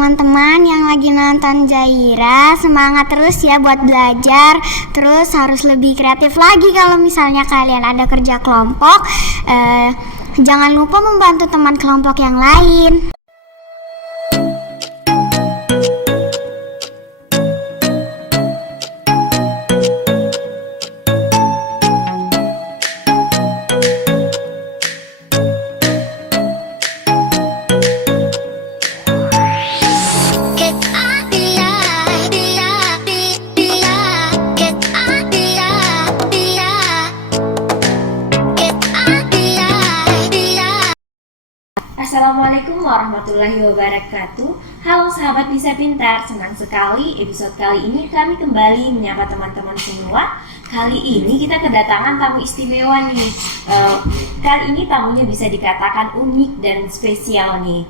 teman-teman yang lagi nonton Zahira, semangat terus ya buat belajar. Terus harus lebih kreatif lagi kalau misalnya kalian ada kerja kelompok. Jangan lupa membantu teman kelompok yang lain. Assalamualaikum warahmatullahi wabarakatuh. Halo sahabat Bisa Pintar, senang sekali episode kali ini kami kembali menyapa teman-teman semua. Kali ini kita kedatangan tamu istimewa nih. Kali ini tamunya bisa dikatakan unik dan spesial nih.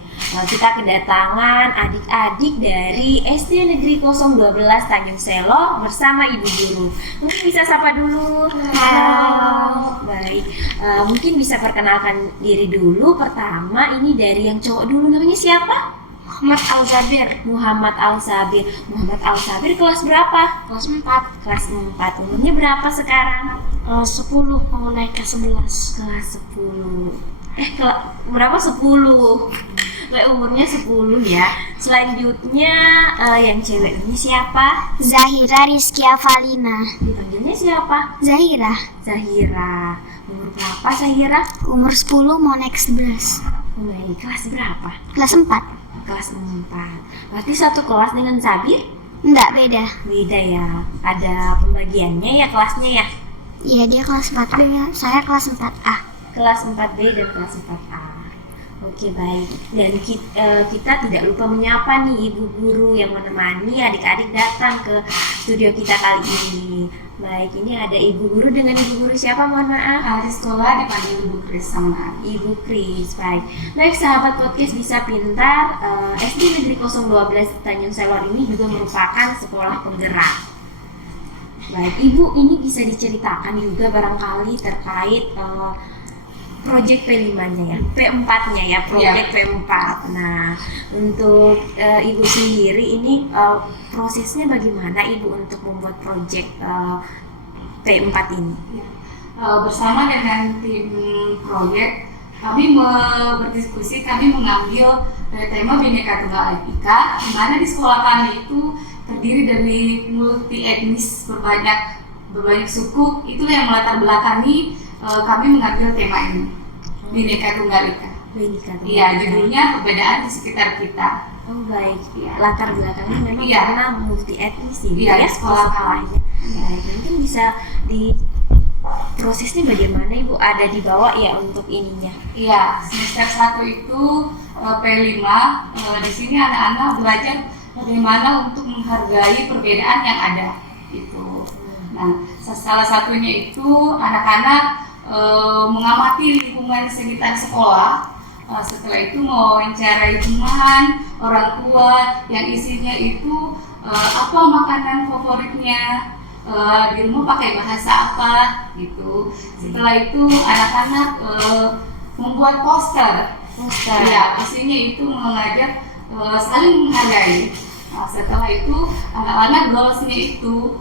Kita kedatangan adik-adik dari SD Negeri 012 Tanjung Selor bersama ibu guru. Mungkin bisa sapa dulu. Halo. Baik. Mungkin bisa perkenalkan diri dulu. Pertama ini dari yang cowok dulu, namanya siapa? Muhammad Al-Zabir. Muhammad Al-Zabir. Muhammad Al-Zabir kelas berapa? Kelas 4. Kelas 4. Umurnya berapa sekarang? 10, mau naik ke 11. Kelas 10. Berapa? 10. Umurnya 10 ya. Selanjutnya yang cewek ini siapa? Zahira Rizkia Valina. Dipanggilnya siapa? Zahira. Zahira. Umur berapa Zahira? Umur 10, mau naik 11. Baik, kelas berapa? Kelas 4. Kelas 4. Berarti satu kelas dengan Zabir? Enggak, beda. Beda ya. Ada pembagiannya ya kelasnya ya? Iya, dia kelas 4B ya. Saya kelas 4A. Kelas 4B dan kelas 4A. Oke, baik. Dan kita tidak lupa menyapa nih ibu guru yang menemani adik-adik datang ke studio kita kali ini. Baik, ini ada ibu guru dengan ibu guru siapa? Mohon maaf. Di sekolah dipanggil Ibu Kris sama Ibu Kris. Baik. Baik sahabat podcast Bisa Pintar, SD Negeri 012 Tanjung Selor ini juga merupakan sekolah penggerak. Baik, Ibu ini bisa diceritakan juga barangkali terkait proyek P5-nya ya, P4-nya ya, proyek P4. Nah, untuk Ibu sendiri ini prosesnya bagaimana Ibu untuk membuat proyek P4 ini? bersama dengan tim proyek kami berdiskusi, kami mengambil tema Bhinneka Tunggal Ika, di mana di sekolah kami itu terdiri dari multi etnis berbanyak suku. Itulah yang melatar belakangi kami mengambil tema ini, Bhinneka Tunggal Ika. Iya, judulnya perbedaan di sekitar kita. Oh baik, ya. Latar belakangnya memang karena multi etnis ya sekolahnya. Baik, mungkin bisa di prosesnya bagaimana Ibu, ada dibawa ya untuk ininya? Iya, semester 1 itu P5, di sini anak-anak belajar bagaimana untuk menghargai perbedaan yang ada. Itu. Nah, salah satunya itu anak-anak mengamati lingkungan sekitar sekolah. Setelah itu mewawancarai teman, orang tua yang isinya itu apa makanan favoritnya, di rumah pakai bahasa apa gitu. Setelah itu anak-anak membuat poster. Ya, isinya itu mengajak saling menghargai. Nah, setelah itu anak-anak goalsnya itu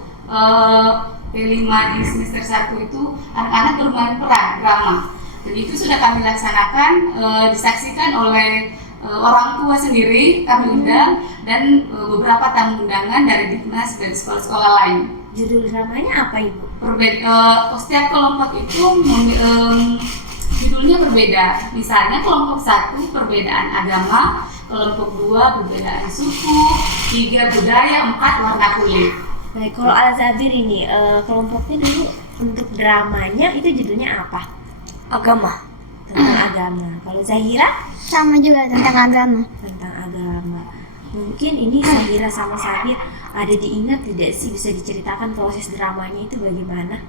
P5 di semester 1 itu anak-anak bermain peran drama, dan itu sudah kami laksanakan, disaksikan oleh orang tua sendiri, kami undang, dan beberapa tamu undangan dari Diknas dan sekolah-sekolah lain. Judul dramanya apa Ibu? Setiap kelompok itu judulnya berbeda. Misalnya kelompok 1 perbedaan agama, kelompok 2 perbedaan suku, 3 budaya, 4 warna kulit. Baik, kalau Al-Zabir ini kelompoknya dulu untuk dramanya itu judulnya apa? Agama. Tentang agama. Kalau Zahira? Sama juga tentang agama. Tentang agama. Mungkin ini Zahira sama Zabir ada diingat tidak sih, bisa diceritakan proses dramanya itu bagaimana?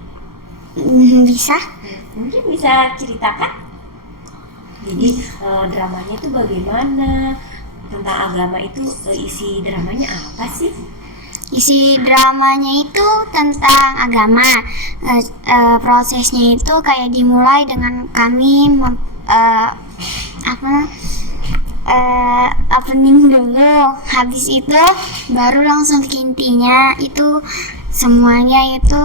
Bisa? Mungkin bisa ceritakan. Jadi dramanya itu bagaimana? Tentang agama itu isi dramanya apa sih? Isi dramanya itu tentang agama. Prosesnya itu kayak dimulai dengan kami opening dulu, habis itu baru langsung ke intinya. Itu semuanya itu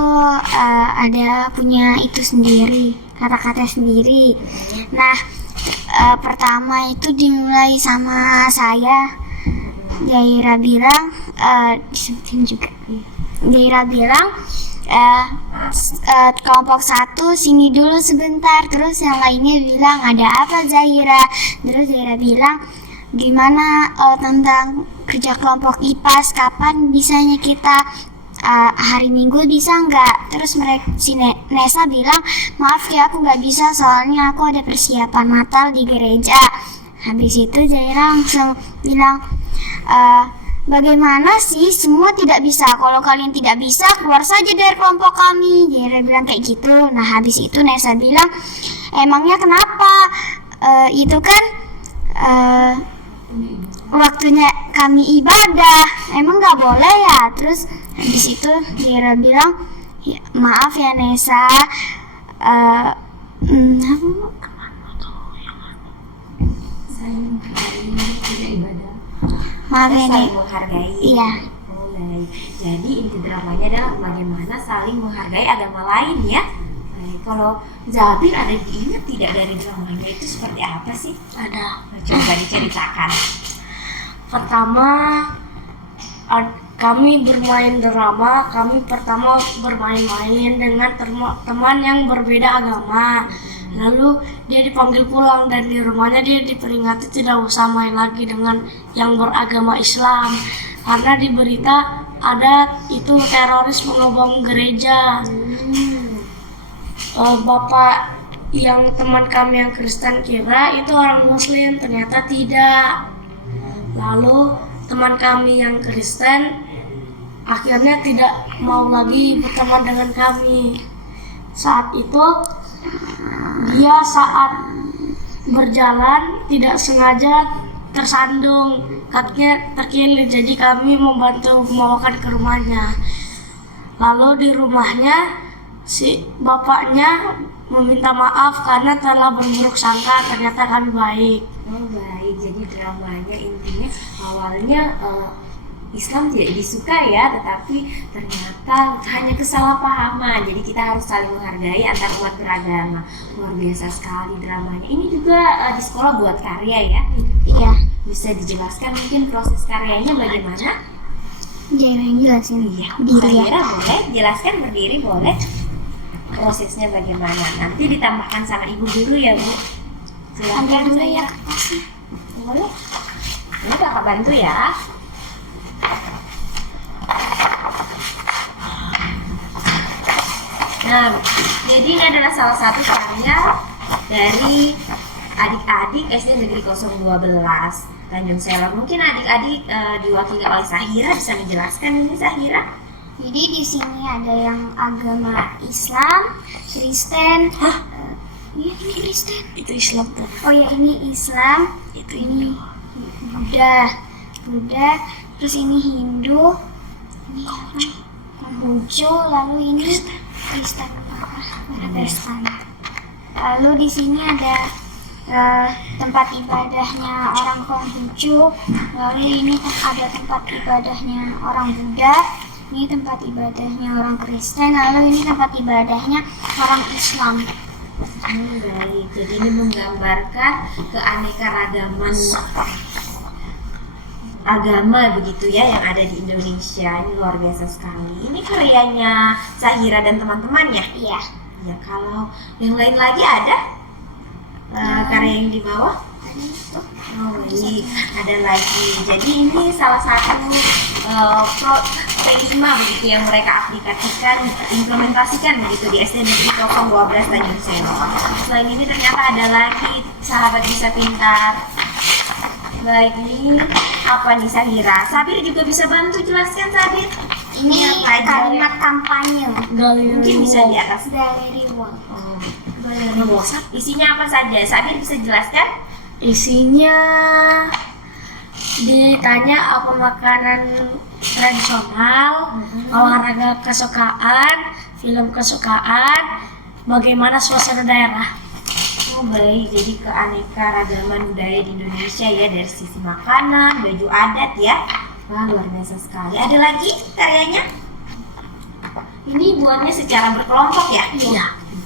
ada punya itu sendiri, kata-kata sendiri. Nah, pertama itu dimulai sama saya. Jaira bilang, disebutin juga. Jaira bilang, kelompok 1 sini dulu sebentar. Terus yang lainnya bilang, ada apa Zaira? Terus Zaira bilang, gimana tentang kerja kelompok IPAS, kapan bisanya kita hari Minggu bisa nggak? Terus si Nesa bilang, maaf ya aku nggak bisa soalnya aku ada persiapan Natal di gereja. Habis itu Zaira langsung bilang, bagaimana sih semua tidak bisa? Kalau kalian tidak bisa, keluar saja dari kelompok kami. Zaira bilang kayak gitu. Nah habis itu Nesa bilang, emangnya kenapa? Itu kan waktunya kami ibadah, emang nggak boleh ya? Terus habis itu Zaira bilang, ya, maaf ya Nesa, maaf ya Saling Nek. menghargai. Iya. Oh, baik. Jadi inti dramanya adalah bagaimana saling menghargai agama lain ya. Baik, kalau Zabir ada diingat tidak dari dramanya itu seperti apa sih? Ada. Coba diceritakan. Pertama, kami bermain drama. Kami pertama bermain-main dengan teman yang berbeda agama. Lalu dia dipanggil pulang dan di rumahnya dia diperingati tidak usah main lagi dengan yang beragama Islam karena di berita ada itu teroris mengebom gereja. Bapak yang teman kami yang Kristen kira itu orang Muslim, ternyata tidak. Lalu teman kami yang Kristen akhirnya tidak mau lagi berteman dengan kami. Saat itu dia saat berjalan tidak sengaja tersandung, kakinya terkilir, jadi kami membantu membawakan ke rumahnya. Lalu di rumahnya si bapaknya meminta maaf karena telah berburuk sangka, ternyata kami baik. Oh baik, jadi dramanya intinya awalnya Islam tidak disuka ya, tetapi ternyata hanya kesalahpahaman. Jadi kita harus saling menghargai antar umat beragama. Luar biasa sekali dramanya. Ini juga di sekolah buat karya ya. Iya. Bisa dijelaskan mungkin proses karyanya bagaimana? Jaira yang jelasin. Iya, Berdiri ya. Zaira boleh jelaskan berdiri boleh. Prosesnya bagaimana? Nanti ditambahkan sama ibu guru ya Bu. Silakan dulu Zaira. ya kasih. Boleh. Ini kakak bantu ya. Nah, jadi ini adalah salah satu karya dari adik-adik SD Negeri 012 Tanjung Selor. Mungkin adik-adik diwakili oleh Sahira bisa menjelaskan ini Sahira. Jadi di sini ada yang agama Islam, Kristen. Iya ini Kristen. Itu Islam kan? Oh ya ini Islam, Itu ini Buddha, terus ini Hindu, ini Konghucu, lalu ini Kristen. Protestan. Lalu di sini ada tempat ibadahnya orang Konghucu, lalu ini ada tempat ibadahnya orang Buddha, ini tempat ibadahnya orang Kristen, lalu ini tempat ibadahnya orang Islam. Baik, jadi ini menggambarkan keanekaragaman agama begitu ya yang ada di Indonesia. Ini luar biasa sekali. Ini karyanya Sahira dan teman-temannya. Iya. Ya, kalau yang lain lagi ada karya yang di bawah? Oh baik, ada lagi. Jadi ini salah satu P5 begitu yang mereka aplikasikan, implementasikan begitu di SD Negeri 012 Tanjung Selor. Selain ini ternyata ada lagi Sahabat Bisa Pintar. Baik, ini apa nih Sahira? Sabir juga bisa bantu jelaskan Sabir. Ini apa aja? kalimat kampanye. Mungkin bisa di atas. Galeri wall. Galeri wall. Isinya apa saja? Sabir bisa jelaskan? Isinya ditanya apa makanan tradisional, olahraga kesukaan, film kesukaan, bagaimana suasana daerah. Oh baik, jadi keanekaragaman budaya di Indonesia ya, dari sisi makanan, baju adat ya. Wah luar biasa sekali. Ada lagi karyanya? Ini buatnya secara berkelompok ya? Iya.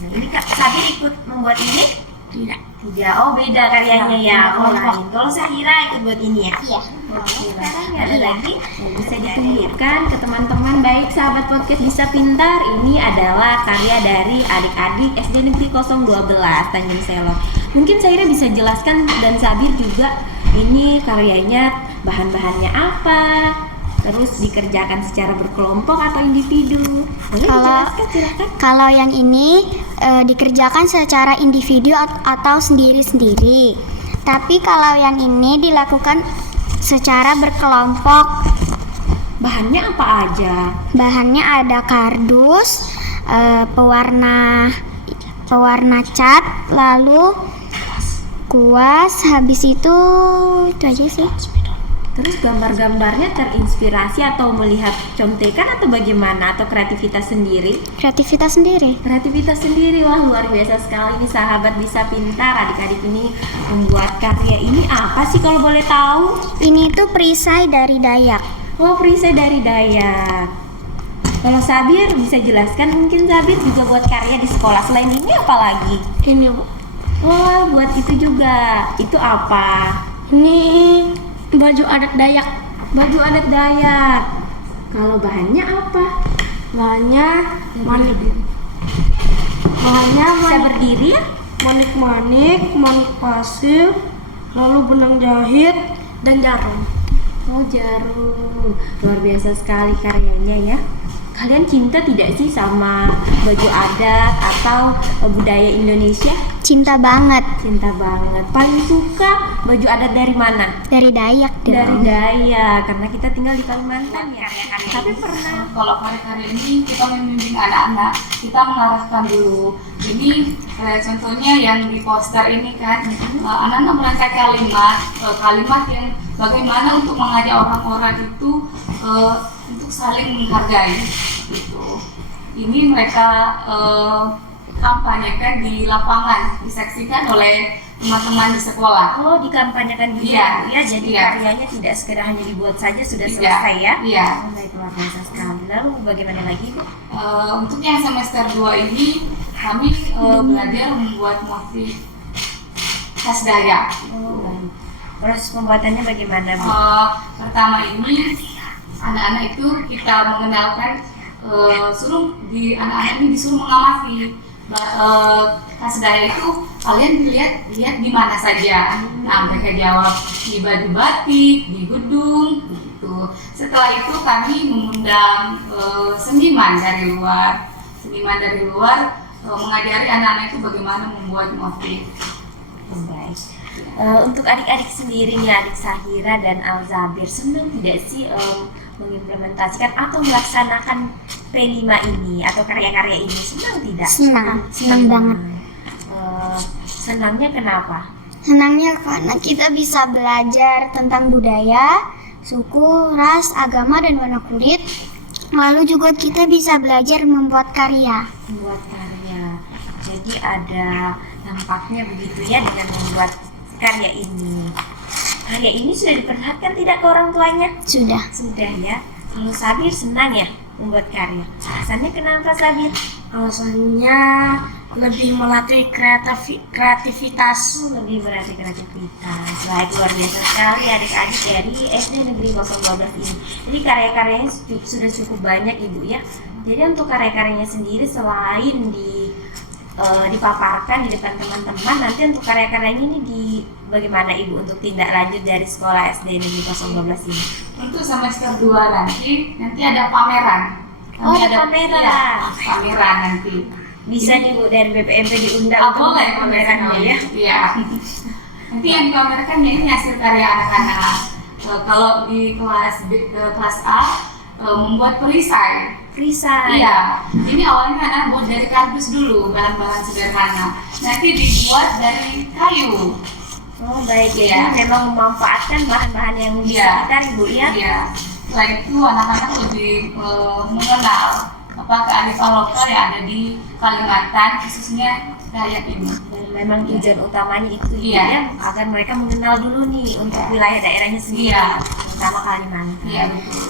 Ini Kak Sabir ikut membuat ini? Tidak. Tidak, oh beda karyanya ya. Beda Oh kelompok. lain. Kalau Sahira ikut buat ini ya? Iya. Oke, ada lagi bisa ditunjukkan ke teman-teman. Baik sahabat podcast Bisa Pintar, ini adalah karya dari adik-adik SD Negeri 012 Tanjung Selor. Mungkin Sahira bisa jelaskan dan Sabir juga, ini karyanya bahan-bahannya apa, terus dikerjakan secara berkelompok atau individu. Boleh dijelaskan, silakan. Kalau yang ini dikerjakan secara individu atau sendiri-sendiri. Tapi kalau yang ini dilakukan secara berkelompok. Bahannya apa aja? Bahannya ada kardus, pewarna cat, lalu kuas, habis itu aja sih. Terus gambar-gambarnya terinspirasi atau melihat contekan atau bagaimana, atau kreativitas sendiri? Kreativitas sendiri. Kreativitas sendiri, wah luar biasa sekali nih sahabat Bisa Pintar. Adik-adik ini membuat karya ini apa sih kalau boleh tahu? Ini tuh perisai dari Dayak. Oh perisai dari Dayak. Kalau Sabir bisa jelaskan, mungkin Sabir juga buat karya di sekolah. Selain ini apa lagi? Ini Bu. Oh buat itu juga. Itu apa? Ini baju adat Dayak. Baju adat Dayak. Kalau bahannya apa? Bahannya manik. Bisa berdiri ya? Manik-manik, manik pasir, lalu benang jahit dan jarum. Oh jarum, luar biasa sekali karyanya ya. Kalian cinta tidak sih sama baju adat atau budaya Indonesia? Cinta banget. Cinta banget. Paling suka baju adat dari mana? Dari Dayak dong. Dari Dayak, karena kita tinggal di Kalimantan ya. Tapi pernah Kalau karya-karya ini kita membimbing anak-anak, kita mengarahkan dulu. Ini kayak contohnya yang di poster ini kan, anak-anak merangkai kalimat yang bagaimana untuk mengajak orang-orang itu untuk saling menghargai. Gitu. Ini mereka kampanyekan di lapangan, disaksikan oleh teman-teman di sekolah. oh dikampanyekan juga Iya, ya, jadi iya. karyanya tidak sekedar hanya dibuat saja sudah Tidak, selesai ya. iya. Oh, baik, luar biasa sekali. Lalu bagaimana lagi Bu? Untuk yang semester 2 ini kami belajar membuat motif khas Dayak. Oh, baik. Proses pembuatannya bagaimana Bu? Pertama ini anak-anak itu kita mengenalkan, anak-anak ini disuruh mengamati khas Dayak itu kalian lihat di mana saja. Nah mereka jawab di baju batik, di gedung, gitu. Setelah itu kami mengundang seniman dari luar mengajari anak-anak itu bagaimana membuat motif. Baik. Untuk adik-adik sendiri nih, adik Sahira dan Al-Zabir, senang tidak sih mengimplementasikan atau melaksanakan P5 ini atau karya-karya ini? Senang tidak? Senang banget. Senangnya kenapa? Senangnya karena kita bisa belajar tentang budaya, suku, ras, agama, dan warna kulit. Lalu juga kita bisa belajar membuat karya. Membuat karya. Jadi ada dampaknya begitu ya dengan membuat karya ini. Karya ini sudah diperlihatkan tidak ke orang tuanya? Sudah. Sudah ya. Kalau Sabir senang ya membuat karya. Alasannya kenapa Sabir? Alasannya lebih melatih kreativitas. Lebih berarti kreativitas. Baik, luar biasa sekali adik-adik dari SD Negeri 012 ini. Jadi karya-karyanya sudah cukup banyak Ibu ya. Jadi untuk karya-karyanya sendiri selain dipaparkan di depan teman-teman, nanti untuk karya-karyanya ini bagaimana Ibu untuk tindak lanjut dari sekolah SD Negeri 012 ini? Untuk semester 2 nanti ada pameran. Oh, ada pameran. Iya, pameran nanti. Bisa nih Bu dari BPMP diundang untuk Boleh pamerannya ya. Iya. Nanti yang dipamerkan ini hasil karya anak-anak. Kalau di kelas A membuat perisai. Perisai. Iya. Ini awalnya anak buat dari kardus dulu, bahan-bahan sederhana. Nanti dibuat dari kayu. Oh baik Iya. ya. Memang memanfaatkan bahan-bahan yang di Iya. sekitar Ibu ya. Iya. Selain itu anak-anak lebih mengenal kearifan lokal yang ada di Kalimantan, khususnya Dayak ini. Dan memang tujuan utamanya itu Iya. ya, agar mereka mengenal dulu nih untuk wilayah daerahnya sendiri, Iya. terutama Kalimantan. Iya betul.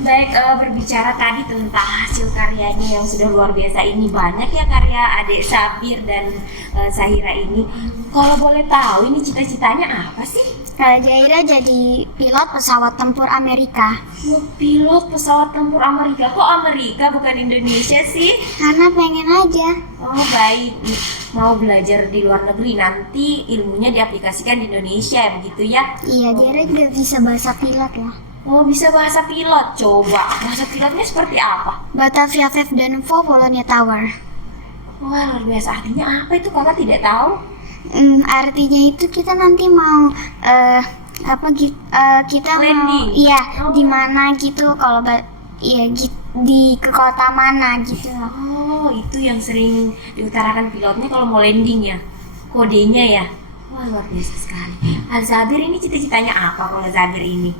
Baik, berbicara tadi tentang hasil karyanya yang sudah luar biasa ini, banyak ya karya adik Sabir dan Zahira ini. Kalau boleh tahu ini cita-citanya apa sih? Kalau Jaira jadi pilot pesawat tempur Amerika. Pilot pesawat tempur Amerika. Kok Amerika bukan Indonesia sih? Karena pengen aja. Oh baik, mau belajar di luar negeri, nanti ilmunya diaplikasikan di Indonesia, begitu ya? Iya, Jaira juga bisa bahasa pilot ya. Oh bisa bahasa pilot, coba bahasa pilotnya seperti apa? Batavia 5 dan 4 Polonia Tower. Wah luar biasa, artinya apa itu kakak tidak tahu? Artinya itu kita nanti mau kita Landing. mau iya Oh. di mana gitu kalau di ke kota mana gitu. Oh itu yang sering diutarakan pilotnya kalau mau landing ya, kodenya ya. Wah luar biasa sekali. Zabir ini cita-citanya apa kalau Zabir ini?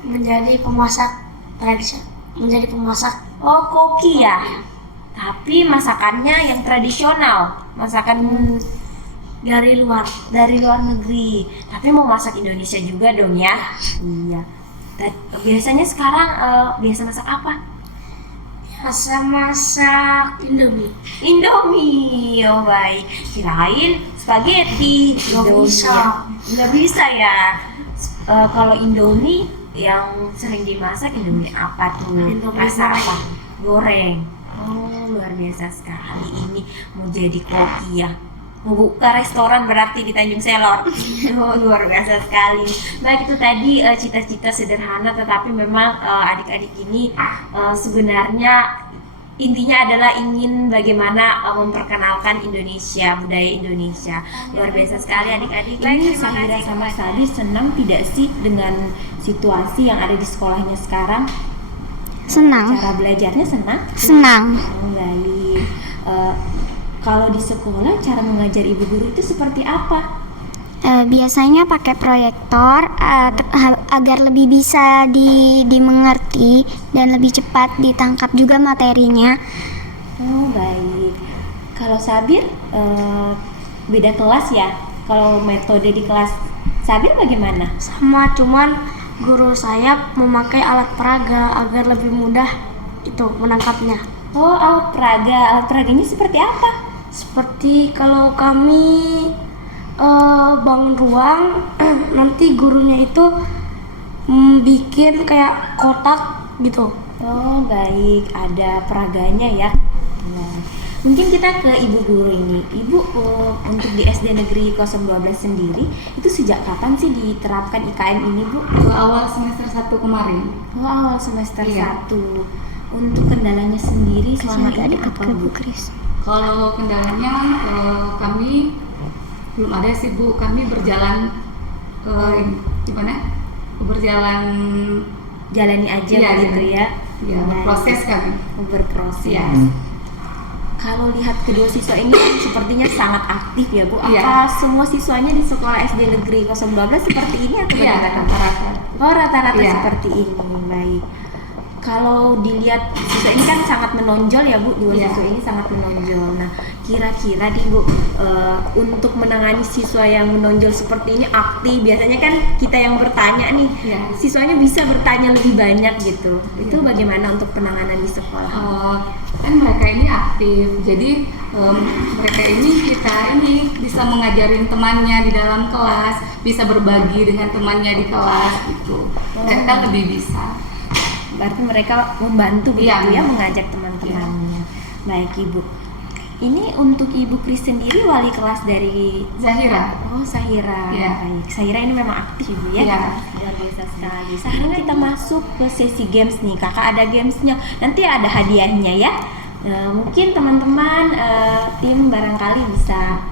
Menjadi pemasak tradisional, menjadi pemasak Oh koki ya, tapi masakannya yang tradisional, masakan dari luar. dari luar negeri. Tapi mau masak Indonesia juga dong ya? Iya. Dan biasanya sekarang biasa masak apa? Biasa masak Indomie. Indomie, oh baik. Kirain spaghetti. Nggak Indomie bisa. ya. Nggak bisa ya. Kalau Indomie yang sering dimasak Indomie apa tuh? Indomie Rasa goreng. apa? Goreng. Oh luar biasa sekali, ini mau jadi koki ya. Mau buka restoran berarti di Tanjung Selor. Oh, luar biasa sekali. Baik, itu tadi cita-cita sederhana, tetapi memang adik-adik ini sebenarnya intinya adalah ingin bagaimana memperkenalkan Indonesia, budaya Indonesia. Luar biasa sekali adik-adik. Baik, Zahira sama Sabir senang tidak sih dengan situasi yang ada di sekolahnya sekarang? Senang. Cara belajarnya senang? Senang. Oh, baik. Kalau di sekolah cara mengajar ibu guru itu seperti apa? Biasanya pakai proyektor agar lebih bisa dimengerti dan lebih cepat ditangkap juga materinya. Oh baik. Kalau Sabir beda kelas ya. Kalau metode di kelas Sabir bagaimana? Sama, cuman guru saya memakai alat peraga agar lebih mudah itu menangkapnya. Oh alat peraga. Alat peraganya seperti apa? Seperti kalau kami bangun ruang, nanti gurunya itu bikin kayak kotak gitu. Oh baik. Ada peraganya ya. Nah, mungkin kita ke ibu guru ini. Ibu untuk di SD Negeri 012 sendiri itu sejak kapan sih diterapkan IKM ini Bu? Awal semester 1 kemarin. Oh, awal semester Iya. 1. Untuk kendalanya sendiri selama Agak ini dekat apa ke Bu? Bu Kris. Kalau kendalanya kami belum ada sih Bu. Kami berjalan ke gimana? Berjalan Jalani aja Iya, begitu ya. ya Baik. proses kami. Berproses. Iya. Kalau lihat kedua siswa ini sepertinya sangat aktif ya Bu. Iya. Apa semua siswanya di sekolah SD Negeri 012 seperti ini atau Iya, bagaimana? rata-rata. Oh rata-rata Iya. seperti ini. Baik. Kalau dilihat siswa ini kan sangat menonjol ya Bu, dua Iya. siswa ini sangat menonjol. Nah, kira-kira nih Bu, untuk menangani siswa yang menonjol seperti ini aktif, biasanya kan kita yang bertanya nih, Iya. siswanya bisa bertanya lebih banyak gitu. Itu Iya. bagaimana untuk penanganan di sekolah? Kan mereka ini aktif, jadi mereka ini kita ini bisa mengajarin temannya di dalam kelas, bisa berbagi dengan temannya di kelas gitu. Mereka lebih bisa. Berarti mereka membantu Iya. begitu ya, mengajak teman-temannya. Baik Ibu. Ini untuk Ibu Kris sendiri wali kelas dari Zahira. Oh Zahira. Iya. Baik. Zahira ini memang aktif Ibu ya. Iya. Luar biasa sekali. Sekarang kita masuk ke sesi games nih. Kakak ada gamesnya. Nanti ada hadiahnya ya. Mungkin teman-teman tim barangkali bisa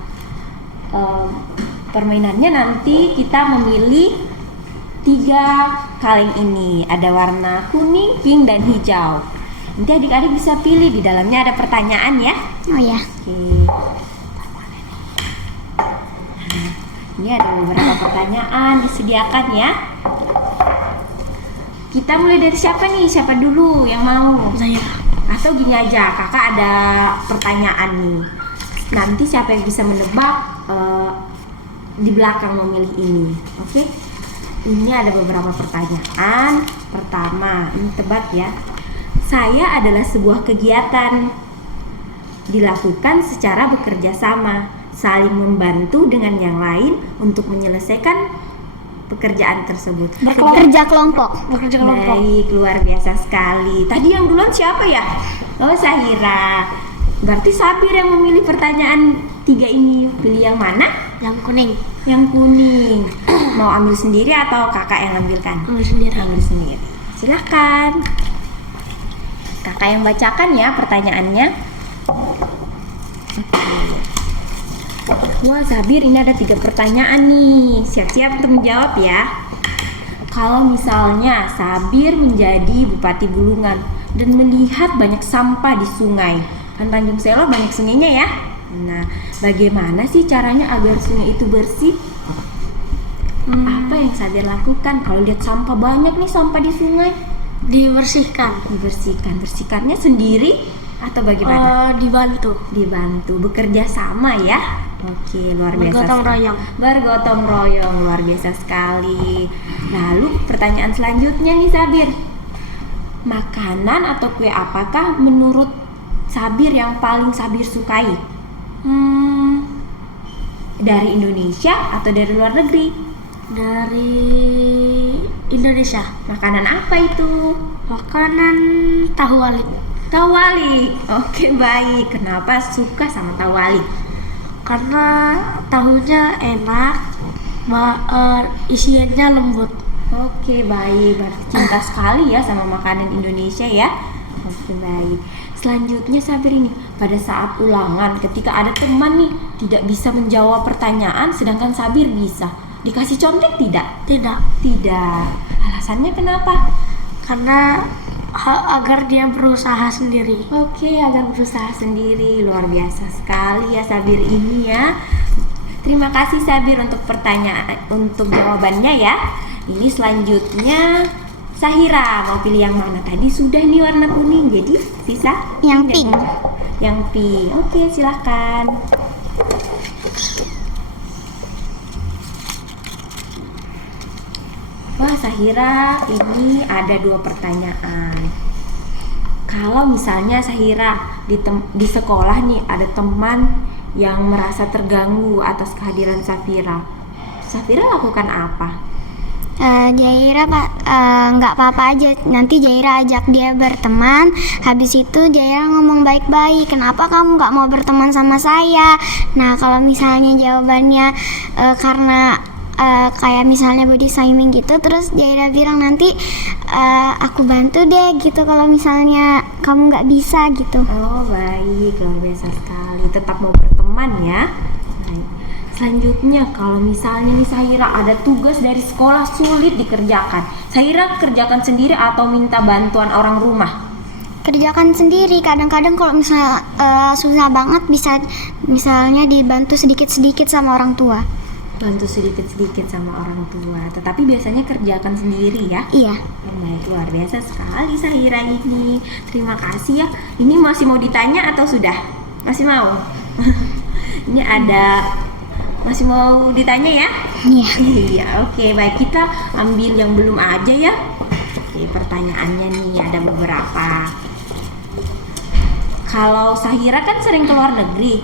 permainannya nanti kita memilih 3 kaleng ini. Ada warna kuning, pink, dan hijau. Nanti adik-adik bisa pilih, di dalamnya ada pertanyaan ya. Oh ya. Oke. Nah, ini ada beberapa pertanyaan disediakan ya. Kita mulai dari siapa nih? Siapa dulu yang mau? Zahira. Atau gini aja, kakak ada pertanyaan nih. nanti siapa yang bisa menebak di belakang memilih ini. Oke. Ini ada beberapa pertanyaan. Pertama, ini tebak ya. Saya adalah sebuah kegiatan dilakukan secara bekerja sama, saling membantu dengan yang lain untuk menyelesaikan pekerjaan tersebut. Bekerja kelompok. Bekerja kelompok. Baik, luar biasa sekali. Tadi yang duluan siapa ya? Oh, Sahira. Berarti Sabir yang memilih pertanyaan 3 ini. Pilih yang mana? Yang kuning. Yang kuning. Mau ambil sendiri atau kakak yang ambilkan? Ambil sendiri. Ambil sendiri. Silahkan. Kakak yang bacakan ya pertanyaannya. Wah, Sabir, ini ada 3 pertanyaan nih. Siap-siap untuk menjawab ya. Kalau misalnya Sabir menjadi Bupati Bulungan dan melihat banyak sampah di sungai, kan Tanjung Selo banyak sungainya ya. Nah, bagaimana sih caranya agar sungai itu bersih? Apa yang Sabir lakukan kalau lihat sampah banyak nih, sampah di sungai? Dibersihkan. Dibersihkan. Bersihkannya sendiri atau bagaimana? Dibantu. Dibantu, bekerja sama ya. Oke, luar biasa. Bergotong royong. Bergotong royong, luar biasa sekali. Lalu pertanyaan selanjutnya nih Sabir. Makanan atau kue apakah menurut Sabir yang paling Sabir sukai? Dari Indonesia atau dari luar negeri? Dari Indonesia. Makanan apa itu? Makanan tahu wali. Tahu wali. Oke, baik. Kenapa suka sama tahu wali? Karena tahunya enak, isiannya lembut. Oke, baik. Berarti cinta sekali ya sama makanan Indonesia ya. Oke, baik. Selanjutnya Sabir ini, pada saat ulangan ketika ada teman nih tidak bisa menjawab pertanyaan sedangkan Sabir bisa, dikasih contek tidak? Tidak. Tidak. Alasannya kenapa? Karena agar dia berusaha sendiri. Oke, agar berusaha sendiri. Luar biasa sekali ya Sabir ini ya. Terima kasih Sabir untuk untuk jawabannya ya. Ini selanjutnya Sahira, mau pilih yang mana? Tadi sudah nih warna kuning, jadi sisa Yang pink. Yang pink. Oke, silahkan. Wah, Sahira, ini ada 2 pertanyaan. Kalau misalnya Sahira di sekolah nih ada teman yang merasa terganggu atas kehadiran Safira, Safira lakukan apa? Jaira nggak apa-apa aja, nanti Jaira ajak dia berteman. Habis itu Jaira ngomong baik-baik, kenapa kamu nggak mau berteman sama saya? Nah, kalau misalnya jawabannya karena kayak misalnya body shaming gitu, terus Jaira bilang nanti aku bantu deh gitu kalau misalnya kamu nggak bisa gitu. Oh, baik, luar biasa sekali. Tetap mau berteman ya. Baik. Selanjutnya, kalau misalnya nih Sahira ada tugas dari sekolah sulit dikerjakan, Sahira kerjakan sendiri atau minta bantuan orang rumah? Kerjakan sendiri. Kadang-kadang kalau misalnya susah banget bisa misalnya dibantu sedikit-sedikit sama orang tua. Bantu sedikit-sedikit sama orang tua, tetapi biasanya kerjakan sendiri ya. Iya. Baik, luar biasa sekali Sahira ini. Terima kasih ya. Ini masih mau ditanya atau sudah? Masih mau? Ini ada masih mau ditanya ya? Iya. Iya, oke, baik, kita ambil yang belum aja ya. Oke, pertanyaannya nih ada beberapa. Kalau Sahira kan sering keluar negeri,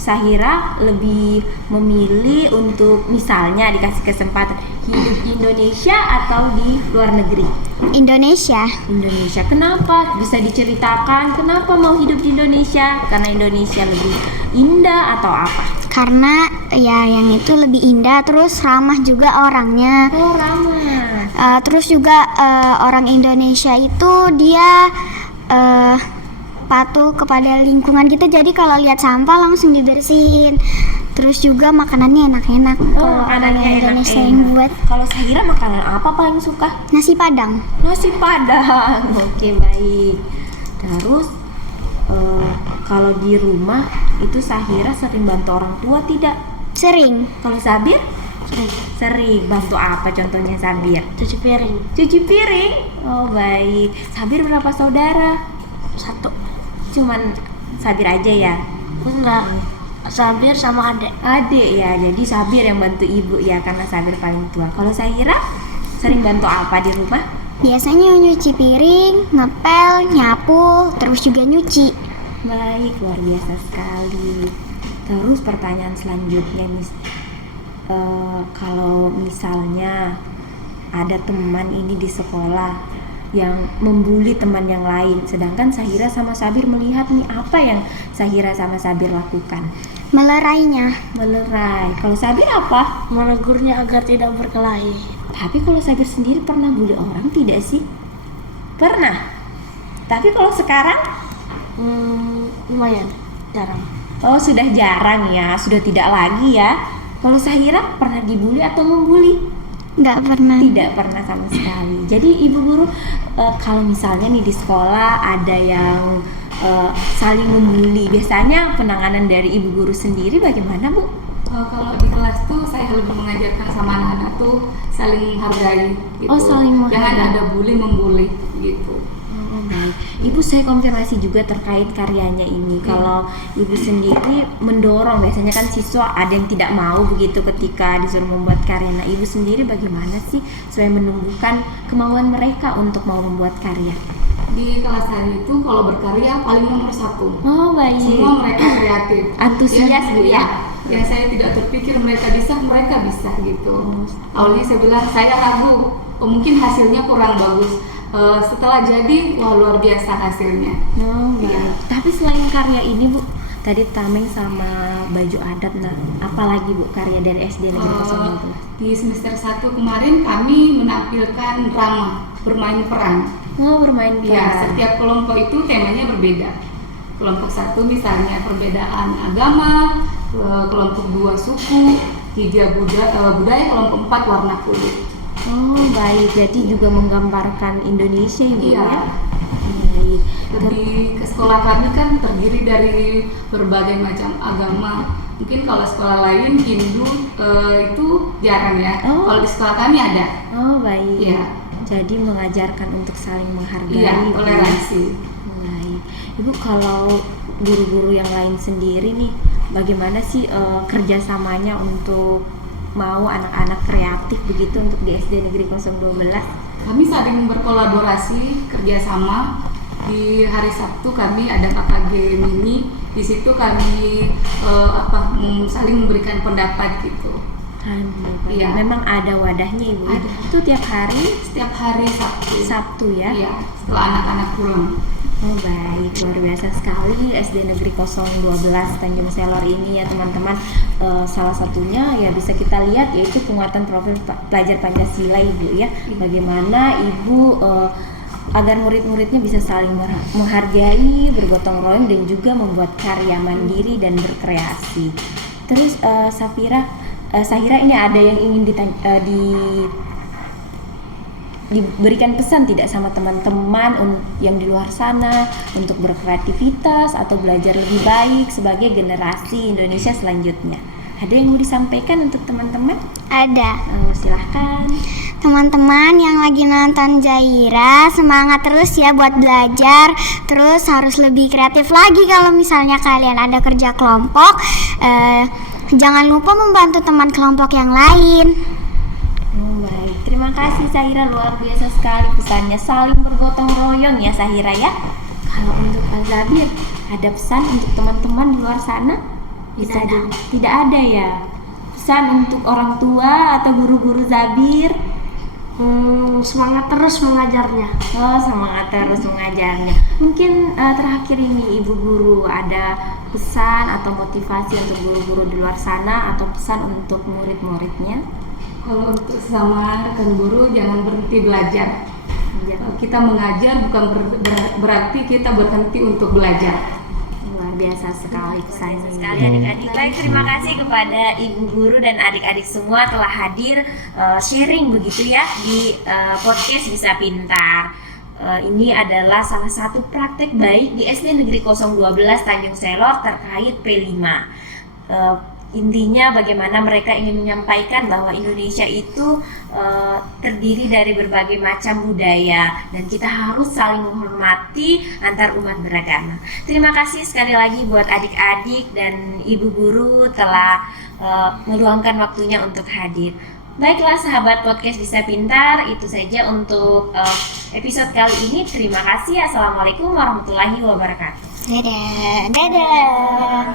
Sahira lebih memilih untuk misalnya dikasih kesempatan hidup di Indonesia atau di luar negeri? Indonesia. Indonesia. Kenapa? Bisa diceritakan kenapa mau hidup di Indonesia? Karena Indonesia lebih indah atau apa? Karena ya yang itu lebih indah, terus ramah juga orangnya. Oh, ramah. Terus juga orang Indonesia itu dia patuh kepada lingkungan kita, jadi kalau lihat sampah langsung dibersihin. Terus juga makanannya enak-enak. Oh, Kalau makanannya orang Indonesia enak-enak. yang buat Kalau Sahira makanan apa paling suka? nasi padang. Nasi Padang. Oke, baik. Terus kalau di rumah itu Sahira sering bantu orang tua tidak? Sering. Kalau Sabir? Sering. Bantu apa contohnya Sabir? Cuci piring. Cuci piring. Oh, baik. Sabir berapa saudara? 1. Cuman Sabir aja ya? Enggak, Sabir sama adek. Adik ya, jadi Sabir yang bantu ibu ya karena Sabir paling tua. Kalau Sahira sering bantu apa di rumah? Biasanya nyuci piring, ngepel, nyapu, terus juga nyuci. Baik, luar biasa sekali. Terus pertanyaan selanjutnya nih, kalau misalnya ada teman ini di sekolah yang membuli teman yang lain, sedangkan Sahira sama Sabir melihat nih apa yang Sahira sama Sabir lakukan? Melerainya. Melerai. Kalau Sabir apa? Menegurnya agar tidak berkelahi. Tapi kalau Sabir sendiri pernah bully orang tidak sih? Pernah. Tapi kalau sekarang? Lumayan, jarang. Oh, sudah jarang ya, sudah tidak lagi ya. Kalau Sahira pernah dibully atau membuli? Nggak pernah. Tidak pernah sama sekali. Jadi ibu guru, kalau misalnya nih di sekolah ada yang saling membuli, biasanya penanganan dari ibu guru sendiri bagaimana, Bu? Kalau di kelas tuh saya lebih mengajarkan sama anak-anak tuh saling menghargai gitu. Oh, saling menghargai. Jangan ada bully membuli gitu. Oh, baik. Ibu, saya konfirmasi juga terkait karyanya ini. Kalau ibu sendiri mendorong, biasanya kan siswa ada yang tidak mau begitu ketika disuruh membuat karya. Nah, ibu sendiri bagaimana sih supaya menumbuhkan kemauan mereka untuk mau membuat karya? Di kelas saya itu kalau berkarya paling nomor 1. Oh, baik. Semua mereka kreatif. Antusias, Bu, ya? Yang saya tidak terpikir mereka bisa gitu. Awalnya saya bilang saya ragu, mungkin hasilnya kurang bagus. Setelah jadi, wah luar biasa hasilnya. Oh, baik. Iya. Tapi selain karya ini, Bu, tadi tameng sama baju adat, nah apalagi Bu karya dari SD Negeri 02? Di semester 1 kemarin kami menampilkan drama bermain peran. Oh, bermain Ya, peran. setiap kelompok itu temanya berbeda. Kelompok 1 misalnya perbedaan agama, kelompok 2 suku, 3 budaya, kelompok 4 warna kulit. Oh, baik. Jadi juga menggambarkan Indonesia, Ibu, Iya. ya? Baik. Di sekolah kami kan terdiri dari berbagai macam agama. Mungkin kalau sekolah lain Hindu itu jarang ya. Oh. Kalau di sekolah kami ada. Oh, baik. Iya. Jadi mengajarkan untuk saling menghargai. Iya, Bu. toleransi. Baik. Ibu, kalau guru-guru yang lain sendiri nih, bagaimana sih kerjasamanya untuk mau anak-anak kreatif begitu untuk di SD Negeri 012? Kami saling berkolaborasi, kerjasama. Di hari Sabtu kami ada KKG mini. Di situ kami saling memberikan pendapat gitu. Iya. Memang ada wadahnya, Ibu. Ada. Itu tiap hari Setiap hari Sabtu. Sabtu ya? Iya, setelah anak-anak pulang. Oh, baik, luar biasa sekali SD Negeri 012 Tanjung Selor ini ya teman-teman. Salah satunya ya bisa kita lihat yaitu penguatan profil pelajar Pancasila, Ibu ya. Bagaimana Ibu agar murid-muridnya bisa saling menghargai, bergotong royong dan juga membuat karya mandiri dan berkreasi. Terus Sahira ini ada yang ingin diberikan pesan tidak sama teman-teman yang di luar sana untuk berkreativitas atau belajar lebih baik sebagai generasi Indonesia selanjutnya? Ada yang mau disampaikan untuk teman-teman? Ada. Silahkan. Teman-teman yang lagi nonton Zaira, semangat terus ya buat belajar. Terus harus lebih kreatif lagi kalau misalnya kalian ada kerja kelompok. Jangan lupa membantu teman kelompok yang lain. Oh, baik. Terima kasih Sahira, luar biasa sekali pesannya, saling bergotong royong ya Sahira ya. Kalau untuk Al-Zabir, ada pesan untuk teman-teman di luar sana? Tidak ada ya. Pesan untuk orang tua atau guru-guru Zabir? Semangat terus mengajarnya. Oh, semangat terus mengajarnya. Mungkin terakhir ini Ibu Guru ada pesan atau motivasi untuk guru-guru di luar sana atau pesan untuk murid-muridnya? Kalau untuk sama rekan guru jangan berhenti belajar. Kita mengajar bukan berarti kita berhenti untuk belajar. Luar biasa sekali pesannya sekali adik-adik. Baik, terima kasih kepada Ibu Guru dan adik-adik semua telah hadir sharing begitu ya di podcast Bisa Pintar. Ini adalah salah satu praktek baik di SD Negeri 012 Tanjung Selor terkait P5. intinya bagaimana mereka ingin menyampaikan bahwa Indonesia itu terdiri dari berbagai macam budaya dan kita harus saling menghormati antar umat beragama. Terima kasih sekali lagi buat adik-adik dan ibu guru telah meluangkan waktunya untuk hadir. Baiklah sahabat podcast Bisa Pintar, itu saja untuk episode kali ini. Terima kasih. Assalamualaikum warahmatullahi wabarakatuh. Dadah. Dadah.